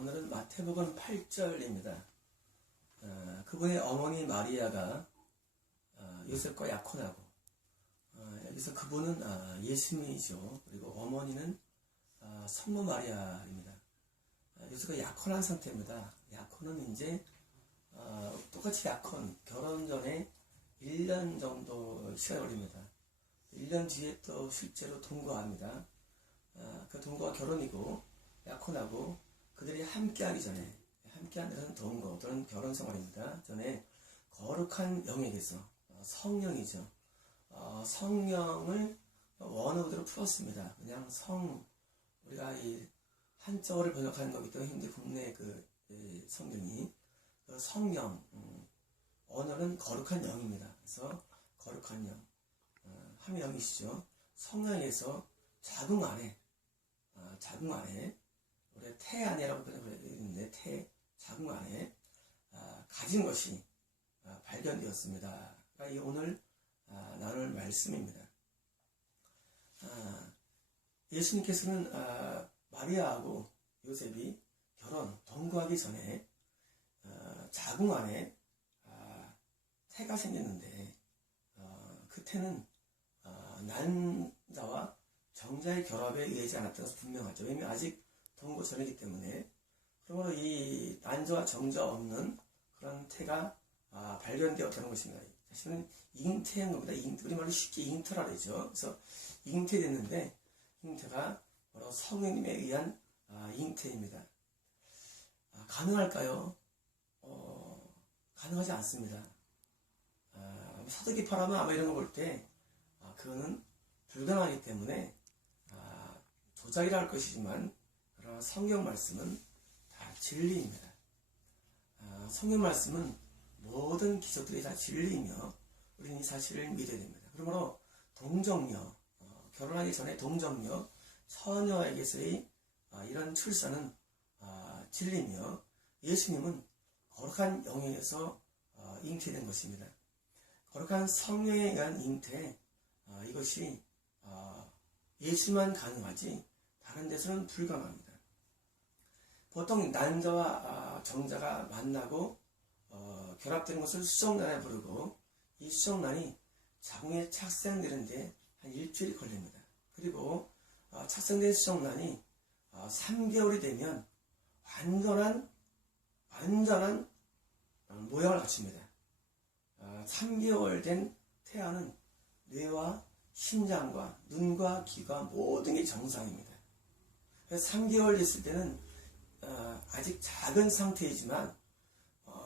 오늘은 마태복음 8절입니다. 그분의 어머니 마리아가 요셉과 약혼하고, 여기서 그분은 예수님이죠. 그리고 어머니는 성모 마리아입니다. 요셉과 약혼한 상태입니다. 약혼은 이제 똑같이 약혼, 결혼 전에 1년 정도 시간이 걸립니다. 1년 뒤에 또 실제로 동거합니다. 그 동거가 결혼이고, 약혼하고, 그들이 함께하기 전에, 함께하는 데서는 동거 또는 결혼 생활입니다. 전에 거룩한 영역에서 성령이죠. 성령을 원어 그대로 풀었습니다. 그냥 우리가 이 한자어를 번역하는 거기 때문에 현재 국내 성경이 성령, 언어는 거룩한 영입니다. 그래서 거룩한 영, 한 영이시죠. 성령에서 자궁 안에 우리가 태 안에라고 표현했는데 자궁 안에 가진 것이 발견되었습니다. 이 오늘 나눌 말씀입니다. 예수님께서는 마리아하고 요셉이 동거하기 전에 자궁 안에 태가 생겼는데 그 태는 난자와 정자의 결합에 의하지 않았다는 것은 분명하죠. 왜냐하면 아직 동거 전이기 때문에. 그러므로 이 난자와 정자 없는 그런 태가 발견되었다는 것입니다. 사실은 잉태한 겁니다. 우리말로 쉽게 잉태라 그러죠. 그래서 잉태됐는데 잉태가 바로 성령님에 의한 잉태입니다. 가능할까요? 가능하지 않습니다. 사두기 파라마 아마 이런 거 볼 때 그거는 불가능하기 때문에 조작이라 할 것이지만 성경 말씀은 다 진리입니다. 성경 말씀은 모든 기적들이 다 진리이며 우리는 이 사실을 믿어야 됩니다. 그러므로 동정녀, 결혼하기 전에 동정녀, 처녀에게서의 이런 출산은 진리며 예수님은 거룩한 영역에서 잉태된 것입니다. 거룩한 성령에 의한 잉태, 이것이 예수만 가능하지 다른 데서는 불가능합니다. 보통 난자와 정자가 만나고 결합되는 것을 수정란에 부르고 이 수정란이 자궁에 착생되는데 한 일주일이 걸립니다. 그리고 착생된 수정란이 3개월이 되면 완전한 모양을 갖춥니다. 3개월 된 태아는 뇌와 심장과 눈과 귀가 모든 게 정상입니다. 그래서 3개월 됐을 때는 아직 작은 상태이지만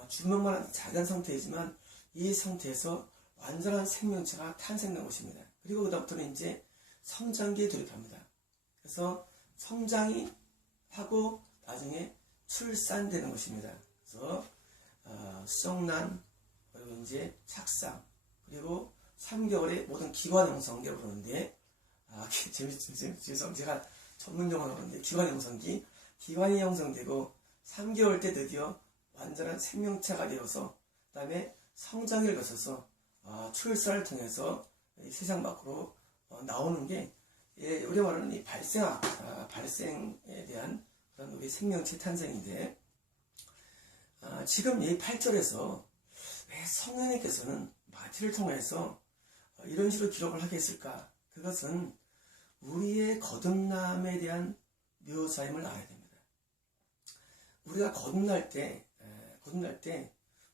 주먹만한 작은 상태이지만 이 상태에서 완전한 생명체가 탄생된 것입니다. 그리고 그다음부터는 이제 성장기에 돌입합니다. 그래서 성장이 하고 나중에 출산되는 것입니다. 그래서 수정란 그리고 이제 착상 그리고 3개월의 모든 기관 형성기라고 그러는데 재밌어요. 제가 전문 용어로 그러는데 기관 형성기 기관이 형성되고 3개월 때 드디어 완전한 생명체가 되어서 그 다음에 성장을 거쳐서 출산을 통해서 세상 밖으로 나오는 게 우리가 말하는 이 발생에 대한 그런 우리 생명체 탄생인데 지금 이 8절에서 왜 성령님께서는 마태를 통해서 이런 식으로 기록을 하게 했을까? 그것은 우리의 거듭남에 대한 묘사임을 알아야 됩니다. 우리가 거듭날 때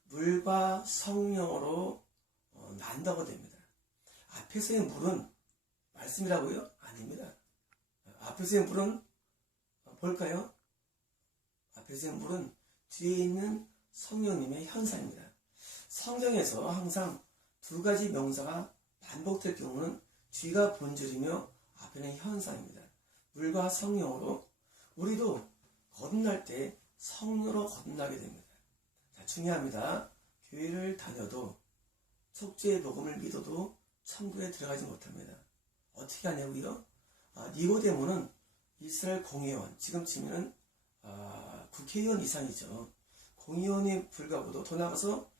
물과 성령으로 난다고 됩니다. 앞에서의 물은 말씀이라고요? 아닙니다. 앞에서의 물은 뭘까요? 앞에서의 물은 뒤에 있는 성령님의 현상입니다. 성경에서 항상 두 가지 명사가 반복될 경우는 뒤가 본질이며 앞에는 현상입니다. 물과 성령으로 우리도 거듭날 때 성령으로 거듭나게 됩니다. 자, 중요합니다. 교회를 다녀도 속죄의 복음을 믿어도 천국에 들어가지 못합니다. 어떻게 하냐고요? 니고데모는 이스라엘 공의원, 지금 치면은 국회의원 이상이죠. 공의원에 불과하고도 더 나가서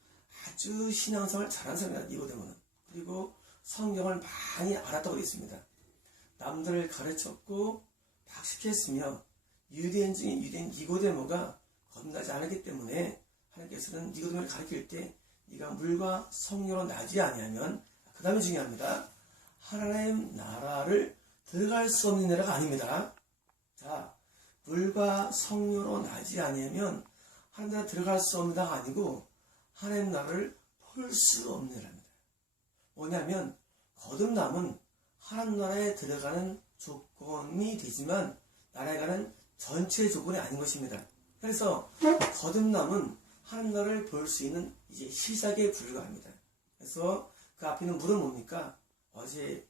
아주 신앙생활 잘한 사람이다. 니고데모는. 그리고 성경을 많이 알았다고 했습니다. 남들을 가르쳤고 박식했으며 유대인 중에 유대인 니고데모가 거듭나지 않았기 때문에 하나님께서는 니고데모를 가르칠 때 네가 물과 성령으로 나지 아니하면, 그 다음에 중요합니다. 하나님 나라를 들어갈 수 없는 나라가 아닙니다. 자, 물과 성령으로 나지 아니하면 하나님 나라 들어갈 수 없는 나라가 아니고 하나님 나라를 볼 수 없는 나라입니다. 뭐냐면 거듭남은 하나님 나라에 들어가는 조건이 되지만 나라에 가는 전체 조건이 아닌 것입니다. 그래서 거듭남은 하나님 나라를 볼 수 있는 이제 시작에 불과합니다. 그래서 그 앞에 있는 물은 뭡니까? 어제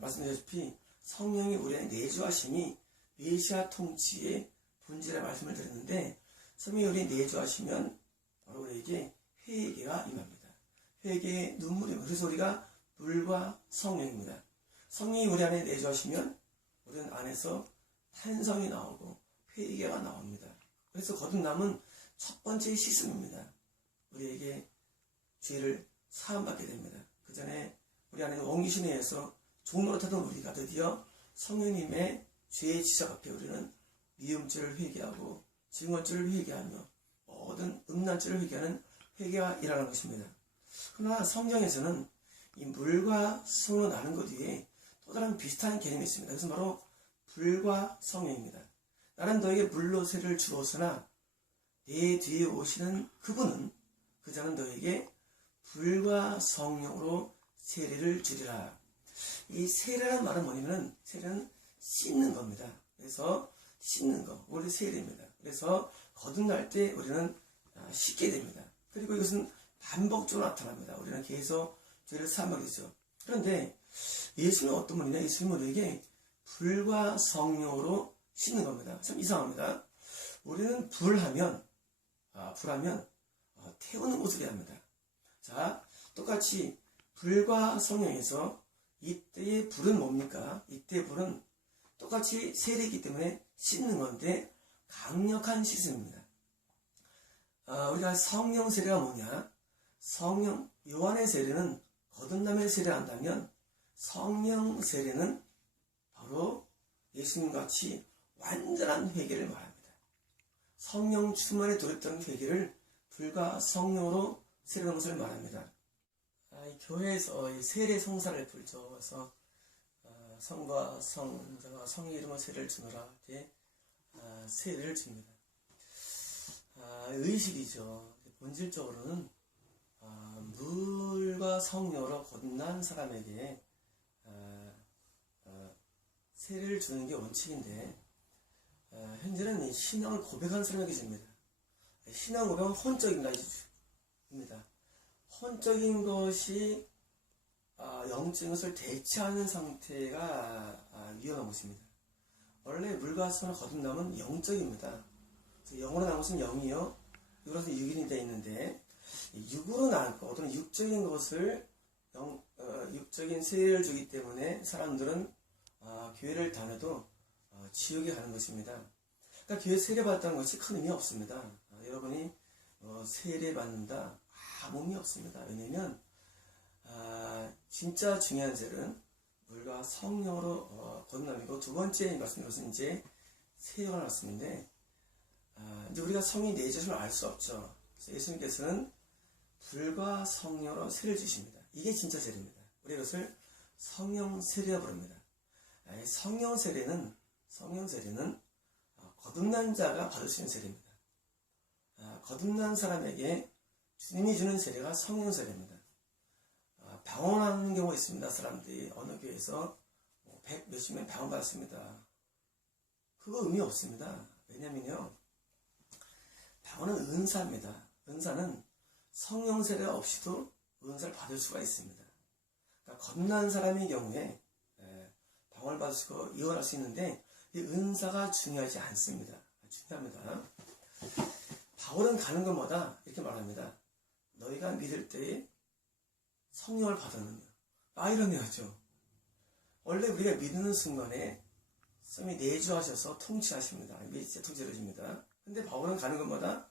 말씀드렸다시피 성령이 우리 안에 내주하심이 메시아 통치의 본질의 말씀을 드렸는데, 성령이 우리 내주하시면 바로 우리에게 회개가 임합니다. 회개의 눈물이 임합니다. 그래서 우리가 물과 성령입니다. 성령이 우리 안에 내주하시면 우리는 안에서 탄성이 나오고 회개가 나옵니다. 그래서 거듭남은 첫 번째 씻음입니다. 우리에게 죄를 사함받게 됩니다. 그 전에 우리 안에 원기신에 의해서 종노릇하던 우리가 드디어 성령님의 죄의 지적 앞에 우리는 미움죄를 회개하고 증언죄를 회개하며 모든 음란죄를 회개하는 회개가 일어나는 것입니다. 그러나 성경에서는 이 물과 성으로 나는 것 위에 또 다른 비슷한 개념이 있습니다. 그래서 바로 불과 성령입니다. 나는 너에게 물로 세를 주었으나 내 뒤에 오시는 그분은, 그자는 너에게 불과 성령으로 세례를 주리라. 이 세례라는 말은 뭐냐면 세례는 씻는 겁니다. 그래서 씻는 거, 우리 세례입니다. 그래서 거듭날 때 우리는 씻게 됩니다. 그리고 이것은 반복적으로 나타납니다. 우리는 계속 죄를 사함하게 되죠. 그런데 예수는 어떤 분이냐? 예수는 우리에게 불과 성령으로 씻는 겁니다. 참 이상합니다. 우리는 불하면 태우는 모습이 합니다. 자, 똑같이 불과 성령에서 이때의 불은 뭡니까? 이때의 불은 똑같이 세례이기 때문에 씻는 건데 강력한 씻음입니다. 우리가 성령 세례가 뭐냐? 요한의 세례는 거듭남의 세례를 한다면 성령 세례는 바로 예수님같이 완전한 회개를 말합니다. 성령 충만에 돌입된 회개를 불과 성령으로 세례하는 것을 말합니다. 이 교회에서 이 세례 성사를 불죠. 그래서 성과 성자가 성의 이름으로 세례를 주노라 이렇게 세례를 줍니다. 의식이죠. 본질적으로는 물과 성령으로 거듭난 사람에게 세례를 주는 게 원칙인데, 현재는 신앙을 고백한 사람에게 줍니다. 신앙 고백은 혼적인 것입니다. 혼적인 것이 영적인 것을 대체하는 상태가 위험한 것입니다. 원래 물과 성을 거듭남은 영적입니다. 영으로 나온 것은 영이요, 육으로서 육인이 되어 있는데, 육으로 나올 것, 또는 육적인 것을 육적인 세례를 주기 때문에 사람들은 교회를 다녀도 지옥에 가는 것입니다. 그러니까 교회 세례 받았다는 것이 큰 의미 없습니다. 여러분이 세례 받는다 아무 의미 없습니다. 왜냐면 진짜 중요한 세례는 물과 성령으로 거듭남이고, 두 번째 말씀드린 것은 이제 세례가 나왔는데, 이제 우리가 성이 내주심을 알 수 없죠. 그래서 예수님께서는 불과 성령으로 세례를 주십니다. 이게 진짜 세례입니다. 우리 이것을 성령 세례라 부릅니다. 성령 세례는 거듭난 자가 받을 수 있는 세례입니다. 거듭난 사람에게 주님이 주는 세례가 성령 세례입니다. 방언하는 경우가 있습니다. 사람들이 어느 교회에서 100 몇십 명 방언 받았습니다. 그거 의미 없습니다. 왜냐면요, 방언은 은사입니다. 은사는 성령 세례가 없이도 은사를 받을 수가 있습니다. 그러니까 거듭난 사람의 경우에 방언을 받을 수가 이혼할 수 있는데, 이 은사가 중요하지 않습니다. 중요합니다. 바울은 가는 곳마다 이렇게 말합니다. 너희가 믿을 때에 성령을 받았느냐. 아이러니하죠. 원래 우리가 믿는 순간에 성령이 내주하셔서 통치하십니다. 메시아 통치를 해줍니다. 근데 바울은 가는 곳마다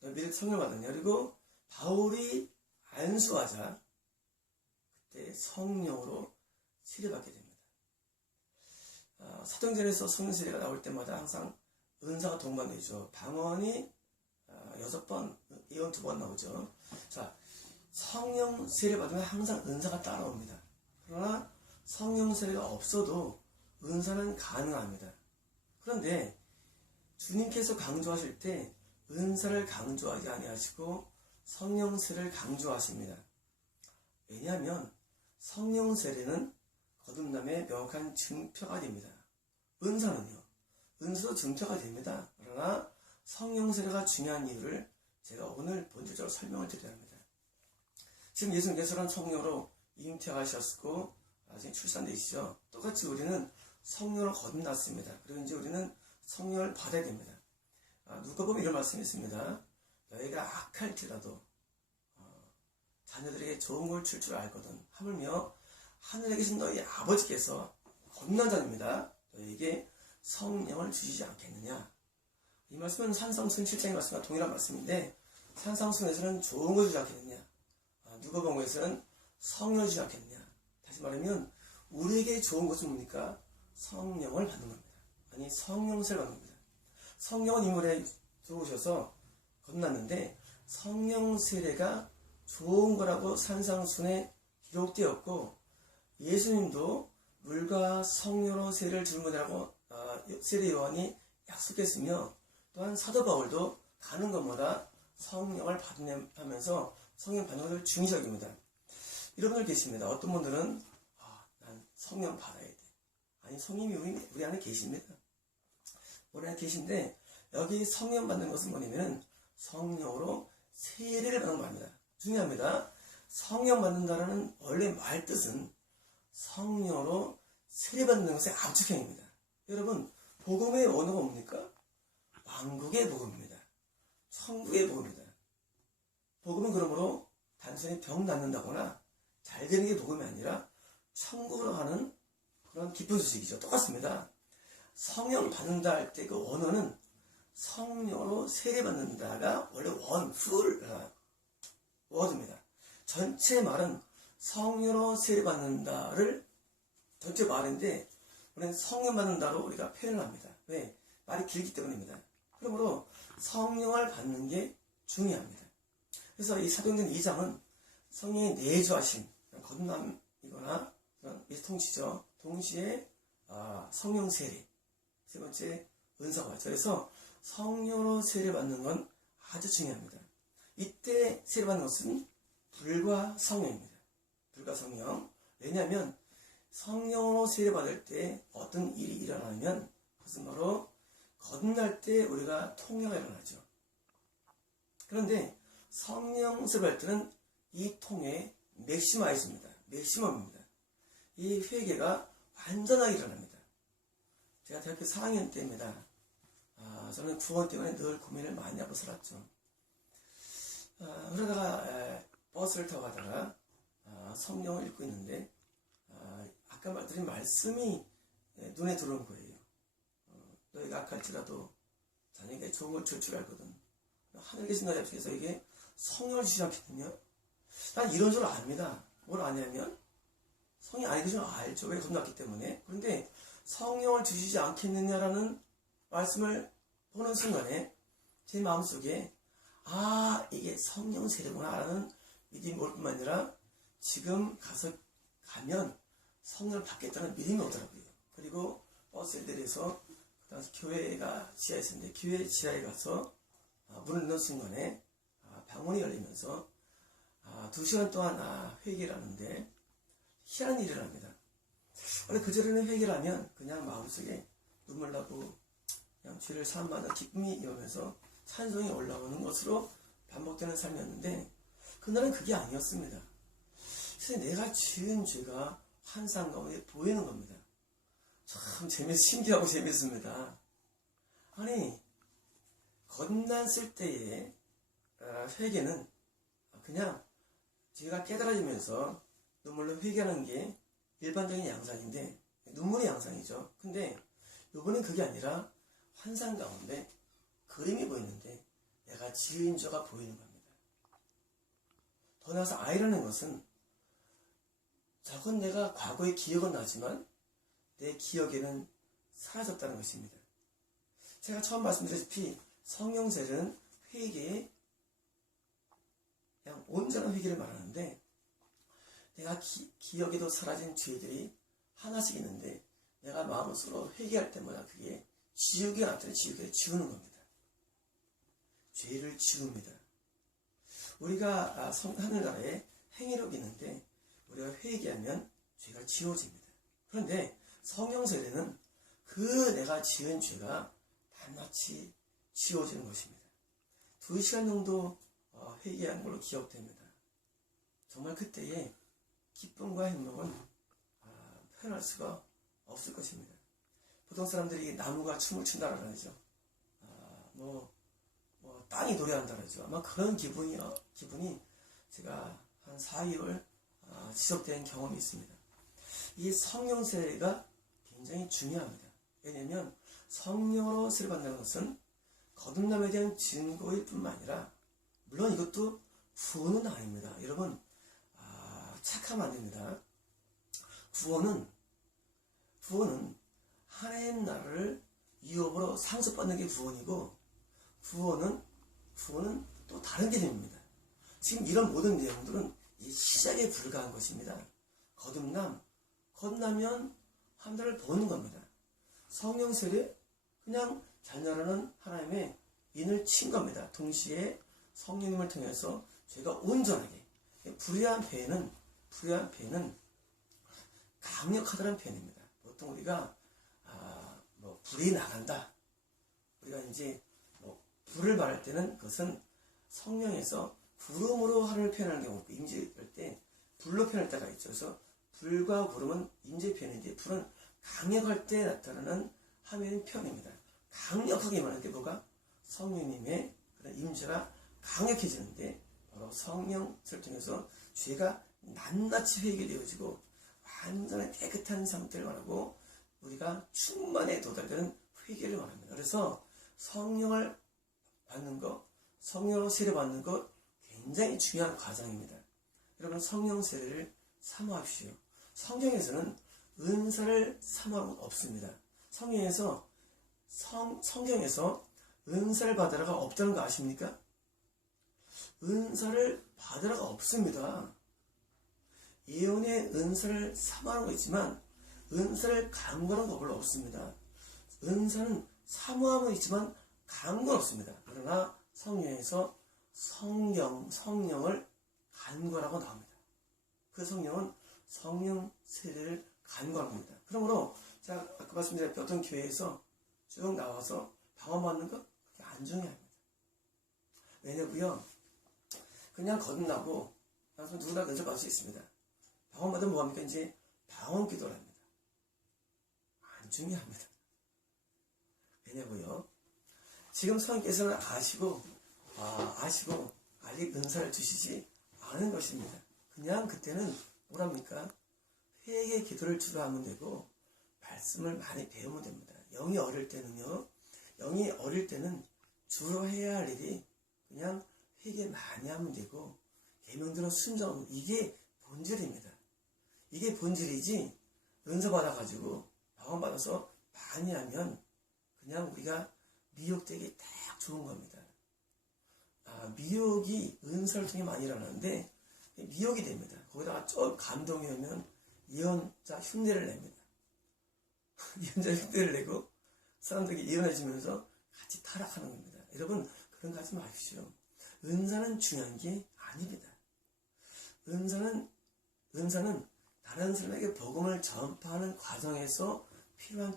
너희 믿을 때 성령을 받았냐. 그리고 바울이 안수하자 그때 성령으로 세례받게 됩니다. 사도행전에서 성령 세례가 나올 때마다 항상 은사가 동반되죠. 방언이 6번, 예언 2번 나오죠. 자, 성령 세례 받으면 항상 은사가 따라옵니다. 그러나 성령 세례가 없어도 은사는 가능합니다. 그런데 주님께서 강조하실 때 은사를 강조하지 아니하시고 성령 세례를 강조하십니다. 왜냐하면 성령 세례는 거듭남의 명확한 증표가 됩니다. 은사는요, 은사도 증표가 됩니다. 그러나 성령 세례가 중요한 이유를 제가 오늘 본질적으로 설명을 드려야 합니다. 지금 예수님께서는 성령으로 잉태하셨고 나중에 출산되시죠. 똑같이 우리는 성령으로 거듭났습니다. 그리고 이제 우리는 성령을 받아야 됩니다. 누가복음에 이런 말씀이 있습니다. 너희가 악할지라도 자녀들에게 좋은 걸 줄 알거든. 하물며 하늘에 계신 너희 아버지께서 거듭난 자입니다. 너희에게 성령을 주시지 않겠느냐. 이 말씀은 산상순 7장의 말씀과 동일한 말씀인데 산상순에서는 좋은 걸 주지 않겠느냐. 누가복음에서는 성령을 주지 않겠느냐. 다시 말하면 우리에게 좋은 것은 뭡니까? 성령을 받는 겁니다. 아니 성령세를 받는 겁니다. 성령은 인물에 들어오셔서 거듭났는데 성령 세례가 좋은 거라고 산상순에 기록되었고 예수님도 물과 성령으로 세례를 주문이라고 세례 요한이 약속했으며 또한 사도 바울도 가는 것마다 성령을 받으면서 성령 받는 것을 중요시 여깁니다. 이런 분들 계십니다. 어떤 분들은 난 성령 받아야 돼. 아니 성령이 우리 안에 계십니다. 우리 안에 계신데 여기 성령 받는 것은 뭐냐면 성령으로 세례를 받는 겁니다. 중요합니다. 성령 받는다라는 원래 말 뜻은 성령으로 세례받는 것의 압축형입니다. 여러분 복음의 원어가 뭡니까? 왕국의 복음입니다. 천국의 복음입니다. 복음은 그러므로 단순히 병 낫는다거나 잘 되는 게 복음이 아니라 천국으로 가는 그런 기쁜 소식이죠. 똑같습니다. 성령 받는다 할 때 그 원어는 성령으로 세례받는다가 원래 워드입니다. 전체 말은 성령으로 세례받는다를 전체 말인데 우리는 성령 받는다로 우리가 표현을 합니다. 왜? 말이 길기 때문입니다. 그러므로 성령을 받는 게 중요합니다. 그래서 이 사도행전 2장은 성령의 내주하심, 거듭남이거나 통치죠. 동시에 성령 세례, 세 번째 은사가 왔죠. 그래서 성령으로 세례받는 건 아주 중요합니다. 이때 세례받는 것은 불과 성령입니다. 불과 성령. 왜냐하면 성령으로 세례받을 때 어떤 일이 일어나면 그것은 바로 거듭날 때 우리가 통회가 일어나죠. 그런데 성령 세례받을 때는 이 통회에 맥시마가 있습니다. 맥시멈입니다. 이 회개가 완전하게 일어납니다. 제가 대학교 4학년 때입니다. 저는 구원 때문에 늘 고민을 많이 하고 살았죠. 그러다가 버스를 타고 가다가 성경을 읽고 있는데 아까 말드린 말씀이 눈에 들어온 거예요. 너희가 악할지라도 자녀에게 좋은 걸 줄 줄 알거든. 하늘에 계신 너희 아버지께서 이게 성령을 주지 않겠느냐? 난 이런 줄 압니다. 뭘 아냐면 성령이 아니기 줄 알죠. 왜 겁났기 때문에. 그런데 성령을 주시지 않겠느냐라는 말씀을 보는 순간에 제 마음속에 이게 성령 세례구나 라는 믿음이 올 뿐만 아니라 지금 가면 성령을 받겠다는 믿음이 오더라고요. 그리고 버스를 내려서 그 당시 교회가 지하에 있었는데 교회 지하에 가서 문을 넣은 순간에 방문이 열리면서 2시간 동안 회개를 하는데 희한한 일을 합니다. 원래 그 전에는 회개를 하면 그냥 마음속에 눈물 나고 그냥 죄를 사함마다 기쁨이 이오면서 찬송이 올라오는 것으로 반복되는 삶이었는데 그날은 그게 아니었습니다. 그래서 내가 지은 죄가 환상 가운데 보이는 겁니다. 참 신기하고 재밌습니다. 아니 거듭났을 때의 회개는 그냥 죄가 깨달아지면서 눈물로 회개하는 게 일반적인 양상인데 눈물의 양상이죠. 근데 이번엔 그게 아니라 환상 가운데 그림이 보이는데 내가 지은 죄가 보이는 겁니다. 더 나아가서 아이라는 것은 저건 내가 과거의 기억은 나지만 내 기억에는 사라졌다는 것입니다. 제가 처음 말씀드렸다시피 성령세례는 회개, 그냥 온전한 회개를 말하는데, 내가 기억에도 사라진 죄들이 하나씩 있는데 내가 마음으로 회개할 때마다 그게 지우개 같은 지우개를 지우는 겁니다. 죄를 지웁니다. 우리가 하늘나라에 행위록이 있는데 우리가 회개하면 죄가 지워집니다. 그런데 성령세례는 그 내가 지은 죄가 낱낱이 지워지는 것입니다. 2시간 정도 회개한 걸로 기억됩니다. 정말 그때에 기쁨과 행복은 표현할 수가 없을 것입니다. 보통 사람들이 나무가 춤을 춘다라고 하죠. 땅이 노래한다고 하죠. 아마 그런 기분이 제가 한 4개월 지속된 경험이 있습니다. 이 성령세례가 굉장히 중요합니다. 왜냐하면 성령으로 세례받는 것은 거듭남에 대한 증거일 뿐만 아니라, 물론 이것도 구원은 아닙니다. 여러분, 착하면 안 됩니다. 구원은 하나님 나라를 유업으로 상속받는 게 구원이고, 구원은 또 다른 개념입니다. 지금 이런 모든 내용들은 시작에 불과한 것입니다. 거듭나면 하늘을 보는 겁니다. 성령 세례, 그냥 자녀라는 하나님의 인을 친 겁니다. 동시에 성령님을 통해서 죄가 온전하게, 불의한 배는 강력하다는 표현입니다. 보통 우리가 불이 나간다, 우리가 이제 불을 말할 때는 그것은 성령에서 구름으로 하늘을 표현하는 경우가 있고, 임재할 때 불로 표현할 때가 있죠. 그래서 불과 구름은 임재 표현인데, 불은 강력할 때 나타나는 하나님의 표현입니다. 강력하게 임하는 게 뭐가? 성령님의 그런 임재가 강력해지는데, 바로 성령을 통해서 죄가 낱낱이 회개되어지고 완전히 깨끗한 상태를 말하고 우리가 충만에 도달되는 회개를 말합니다. 그래서 성령을 받는 것, 성령으로 세례받는 것 굉장히 중요한 과정입니다. 여러분, 성령 세례를 사모하십시오. 성경에서는 은사를 사모하는 건 없습니다. 성경에서 은사를 받으라가 없다는 거 아십니까? 은사를 받으라가 없습니다. 예언의 은사를 사모하는 거 있지만 은사를 간구하는 거 별로 없습니다. 은사는 사모함은 있지만 간구는 없습니다. 그러나 성령에서 성령을 간구하라고 나옵니다. 그 성령은 성령 세례를 간구하는 겁니다. 그러므로 제가 아까 말씀드렸던 어떤 교회에서 쭉 나와서 방언받는 것 그게 안 중요합니다. 왜냐고요? 그냥 거듭나고 나서 누구나 은사 받을 수 있습니다. 방언받으면 뭐합니까? 이제 방언 기도를 합니다. 안 중요합니다. 왜냐고요? 지금 성령께서는 아시고 아직 은사를 주시지 않은 것입니다. 그냥 그때는 뭐랍니까? 회개 기도를 주로 하면 되고 말씀을 많이 배우면 됩니다. 영이 어릴 때는 주로 해야 할 일이 그냥 회개 많이 하면 되고 계명대로 순종하면, 이게 본질입니다. 이게 본질이지, 은사 받아가지고 방언 받아서 많이 하면 그냥 우리가 미혹되기 딱 좋은 겁니다. 미혹이 은사를 통해 많이 일어나는데 미혹이 됩니다. 거기다가 좀 감동이 오면 예언자 흉내를 냅니다. 예언자 흉내를 내고 사람들에게 예언해주면서 같이 타락하는 겁니다. 여러분, 그런 거 하지 마십시오. 은사는 중요한 게 아닙니다. 은사는 다른 사람에게 복음을 전파하는 과정에서 필요한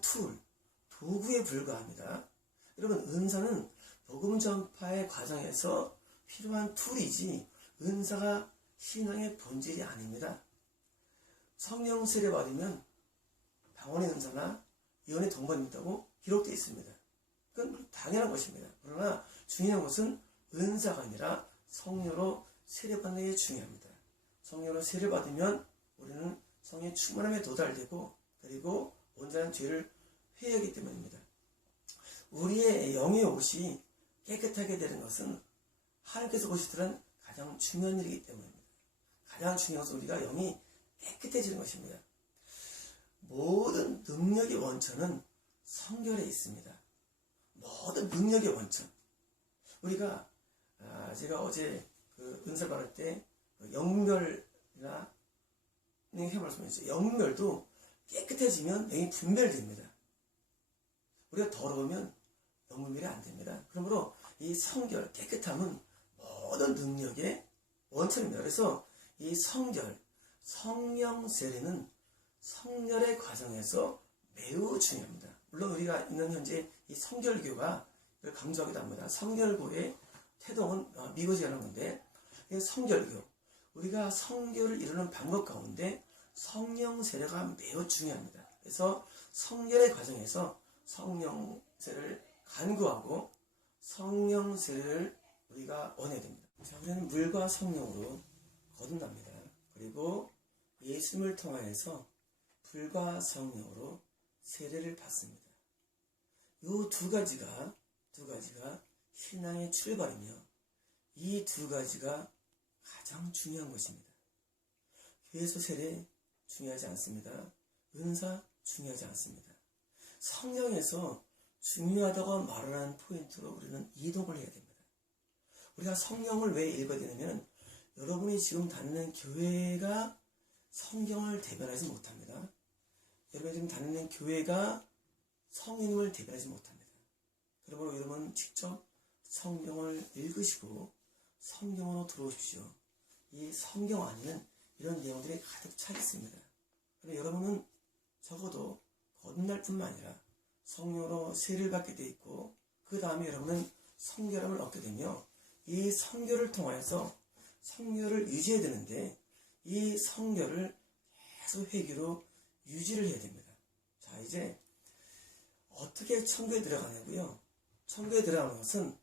도구에 불과합니다. 여러분, 은사는 복음 전파의 과정에서 필요한 툴이지 은사가 신앙의 본질이 아닙니다. 성령 세례 받으면 방언의 은사나 예언의 동반이 있다고 기록되어 있습니다. 그건 당연한 것입니다. 그러나 중요한 것은 은사가 아니라 성령으로 세례받는 게 중요합니다. 성령으로 세례받으면 우리는 성령의 충만함에 도달되고, 그리고 온전한 죄를 회개하기 때문입니다. 우리의 영의 옷이 깨끗하게 되는 것은 하나님께서 보시더란 가장 중요한 일이기 때문입니다. 가장 중요한 것은 우리가 영이 깨끗해지는 것입니다. 모든 능력의 원천은 성결에 있습니다. 모든 능력의 원천. 우리가 제가 어제 그 은사 받을 때 영멸이나 해볼 수 있어요. 영멸도 깨끗해지면 영이 분별됩니다. 우리가 더러우면 영분별이 안 됩니다. 그러므로 이 성결, 깨끗함은 모든 능력의 원천입니다. 그래서 이 성결, 성령 세례는 성결의 과정에서 매우 중요합니다. 물론 우리가 있는 현재 이 성결교가 이걸 강조하기도 합니다. 성결교의 태동은 미고지 하는 건데, 이 성결교, 우리가 성결을 이루는 방법 가운데 성령 세례가 매우 중요합니다. 그래서 성결의 과정에서 성령 세례를 간구하고 성령 세례를 우리가 원해야 됩니다. 자, 우리는 물과 성령으로 거듭납니다. 그리고 예수님을 통하여서 불과 성령으로 세례를 받습니다. 이 두 가지가 신앙의 출발이며 이 두 가지가 가장 중요한 것입니다. 교회에서 세례 중요하지 않습니다. 은사 중요하지 않습니다. 성령에서 중요하다고 말하는 포인트로 우리는 이동을 해야 됩니다. 우리가 성경을 왜 읽어야 되냐면 여러분이 지금 다니는 교회가 성경을 대변하지 못합니다. 여러분이 지금 다니는 교회가 성령님을 대변하지 못합니다. 그러므로 여러분 직접 성경을 읽으시고 성경으로 들어오십시오. 이 성경 안에는 이런 내용들이 가득 차 있습니다. 그럼 여러분은 적어도 거듭날 뿐만 아니라 성령으로 세례를 받게 돼 있고 그 다음에 여러분은 성결함을 얻게 되며 이 성결을 통하여서 성결을 유지해야 되는데 이 성결을 계속 회개로 유지를 해야 됩니다. 자, 이제 어떻게 천국에 들어가냐고요? 천국에 들어가는 것은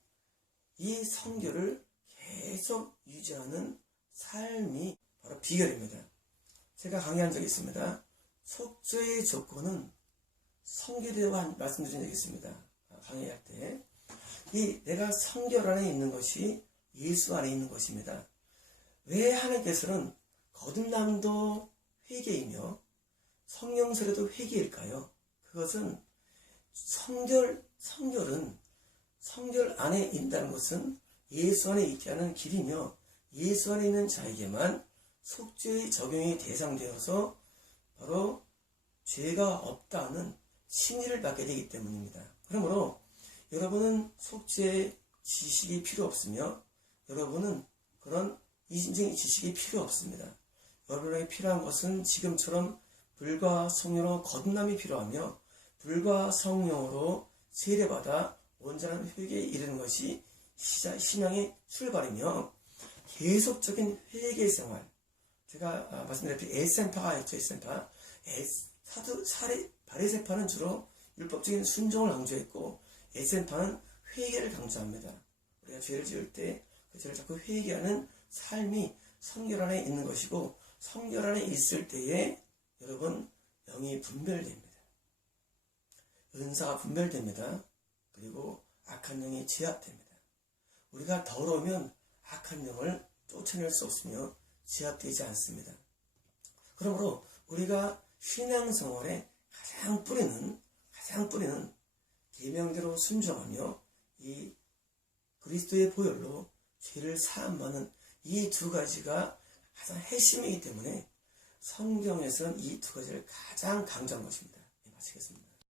이 성결을 계속 유지하는 삶이 바로 비결입니다. 제가 강의한 적이 있습니다. 속죄의 조건은 성결이라고 말씀드린 적이 있습니다. 강의할 때. 내가 성결 안에 있는 것이 예수 안에 있는 것입니다. 왜 하나님께서는 거듭남도 회개이며 성령 세례도 회개일까요? 그것은 성결은 성결 안에 있다는 것은 예수 안에 있게 하는 길이며 예수 안에 있는 자에게만 속죄의 적용이 대상되어서 바로 죄가 없다는 칭의를 받게 되기 때문입니다. 그러므로 여러분은 속죄의 지식이 필요 없으며 여러분은 그런 이신적인 지식이 필요 없습니다. 여러분에게 필요한 것은 지금처럼 불과 성령으로 거듭남이 필요하며 불과 성령으로 세례받아 온전한 회개에 이르는 것이 신앙의 출발이며 계속적인 회개 생활. 제가 말씀드렸듯이 에센파가 있죠. 에센파. 바리새파는 주로 율법적인 순종을 강조했고 에센파는 회개를 강조합니다. 우리가 죄를 지을 때 그 죄를 자꾸 회개하는 삶이 성결 안에 있는 것이고 성결 안에 있을 때에 여러분 영이 분별됩니다. 은사가 분별됩니다. 그리고 악한 영이 제압됩니다. 우리가 더러우면 악한 영을 쫓아낼 수 없으며 제압되지 않습니다. 그러므로 우리가 신앙생활에 가장 뿌리는 계명대로 순종하며 이 그리스도의 보혈로 죄를 사함받는 이 두 가지가 가장 핵심이기 때문에 성경에서는 이 두 가지를 가장 강조한 것입니다. 마치겠습니다.